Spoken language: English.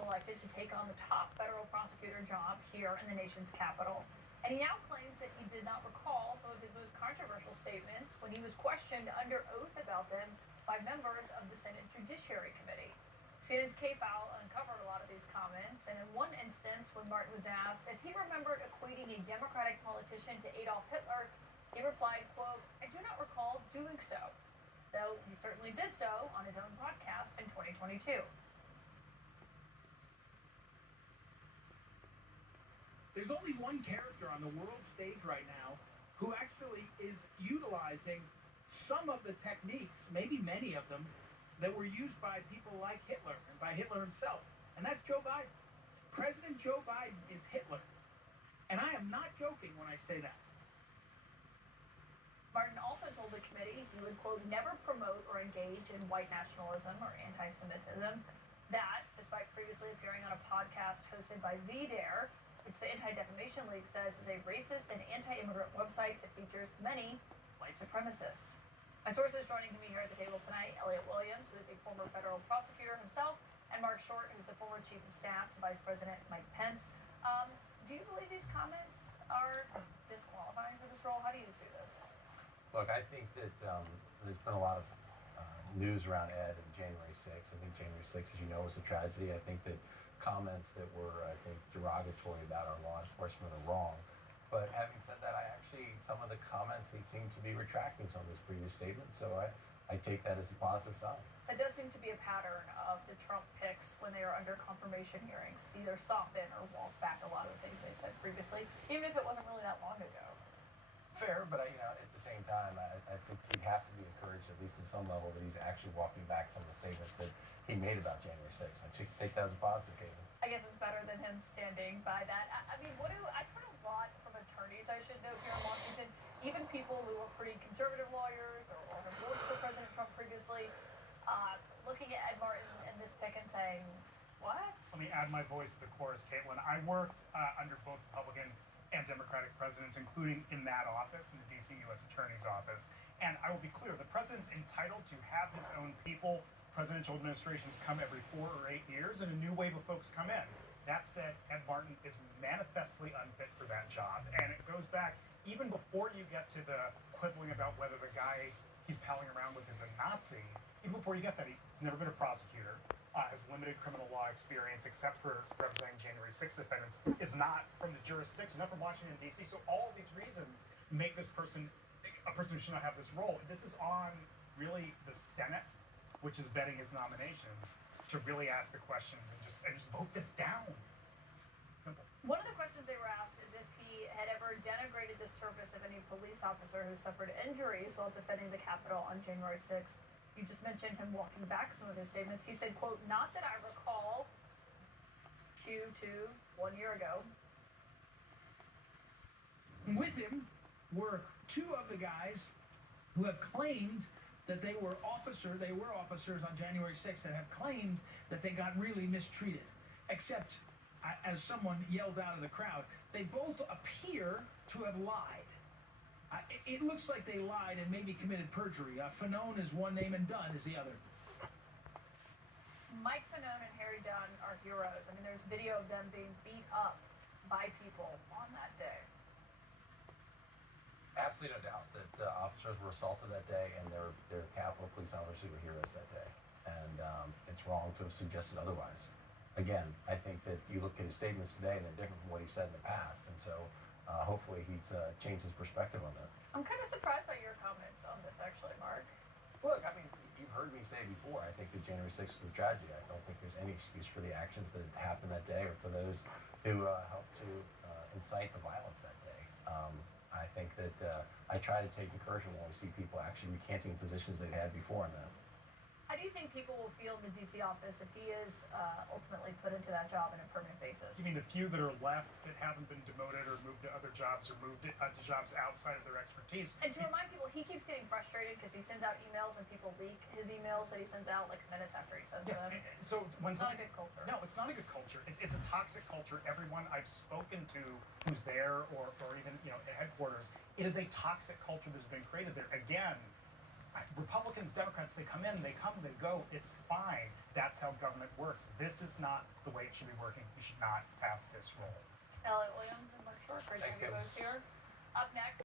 selected to take on the top federal prosecutor job here in the nation's capital. And he now claims that he did not recall some of his most controversial statements when he was questioned under oath about them by members of the Senate Judiciary Committee. CNN's Kay Fowle uncovered a lot of these comments, and in one instance, when Martin was asked if he remembered equating a Democratic politician to Adolf Hitler, he replied, quote, "I do not recall doing so," though he certainly did so on his own podcast in 2022. There's only one character on the world stage right now who actually is utilizing some of the techniques, maybe many of them, that were used by people like Hitler and by Hitler himself, and that's Joe Biden. President Joe Biden is Hitler, and I am not joking when I say that. Martin also told the committee he would, quote, "never promote or engage in white nationalism or anti-Semitism." That, despite previously appearing on a podcast hosted by VDare, which the Anti-Defamation League says is a racist and anti-immigrant website that features many white supremacists. My sources joining me here at the table tonight: Elliot Williams, who is a former federal prosecutor himself, and Mark Short, who's the former chief of staff to Vice President Mike Pence. Do you believe these comments are disqualifying for this role? How do you see this? Look, I think that there's been a lot of news around Ed and January 6th. I think January 6th, as you know, was a tragedy. I think that comments that were, derogatory about our law enforcement are wrong. But having said that, some of the comments, he seemed to be retracting some of his previous statements. So I take that as a positive sign. It does seem to be a pattern of the Trump picks when they are under confirmation hearings, to either soften or walk back a lot of the things they've said previously, even if it wasn't really that long ago. Fair, but at the same time, I think he'd have to be encouraged, at least at some level, that he's actually walking back some of the statements that he made about January 6th. I take that as a positive, Caitlin. I guess it's better than him standing by that. I've heard a lot from attorneys, I should note, here in Washington, even people who are pretty conservative lawyers or have worked for President Trump previously, looking at Ed Martin and this pick and saying, what? Let me add my voice to the chorus, Caitlin. I worked under both Republican and Democratic presidents, including in that office, in the D.C. U.S. Attorney's Office. And I will be clear, the president's entitled to have his own people. Presidential administrations come every 4 or 8 years, and a new wave of folks come in. That said, Ed Martin is manifestly unfit for that job. And it goes back even before you get to the quibbling about whether the guy he's palling around with is a Nazi. Even before you get that, he's never been a prosecutor. Has limited criminal law experience, except for representing January 6th defendants, is not from the jurisdiction, not from Washington, D.C. So all of these reasons make this person a person who should not have this role. This is on really the Senate, which is vetting his nomination, to really ask the questions and just vote this down. It's simple. One of the questions they were asked is if he had ever denigrated the service of any police officer who suffered injuries while defending the Capitol on January 6th. You just mentioned him walking back some of his statements. He said, quote, "not that I recall," Q2, 1 year ago. With him were two of the guys who have claimed that they were officers on January 6th that have claimed that they got really mistreated. Except, as someone yelled out of the crowd, they both appear to have lied. It looks like they lied and maybe committed perjury. Fanone is one name and Dunn is the other. Mike Fanone and Harry Dunn are heroes. There's video of them being beat up by people on that day. Absolutely no doubt that officers were assaulted that day, and they're Capitol Police officers who were heroes that day. And it's wrong to have suggested otherwise. Again, I think that you look at his statements today and they're different from what he said in the past. And so hopefully he's changed his perspective on that. I'm kind of surprised by your comments on this, actually, Mark. Look, you've heard me say before, I think that January 6th is a tragedy. I don't think there's any excuse for the actions that happened that day or for those who helped to incite the violence that day. I think that I try to take encouragement when we see people actually recanting positions they'd had before in that. How do you think people will feel in the D.C. office if he is ultimately put into that job on a permanent basis? You mean the few that are left that haven't been demoted or moved to other jobs or moved to jobs outside of their expertise? And to remind people, he keeps getting frustrated because he sends out emails and people leak his emails that he sends out like minutes after he sends them. So it's not a good culture. No, it's not a good culture. It's a toxic culture. Everyone I've spoken to who's there or even at headquarters, it is a toxic culture that's been created there. Again, Republicans, Democrats, they come in, they come, they go. It's fine. That's how government works. This is not the way it should be working. You should not have this role. Elliot Williams and Mark Short, great to Thanks, have you Kevin. both here. Up next.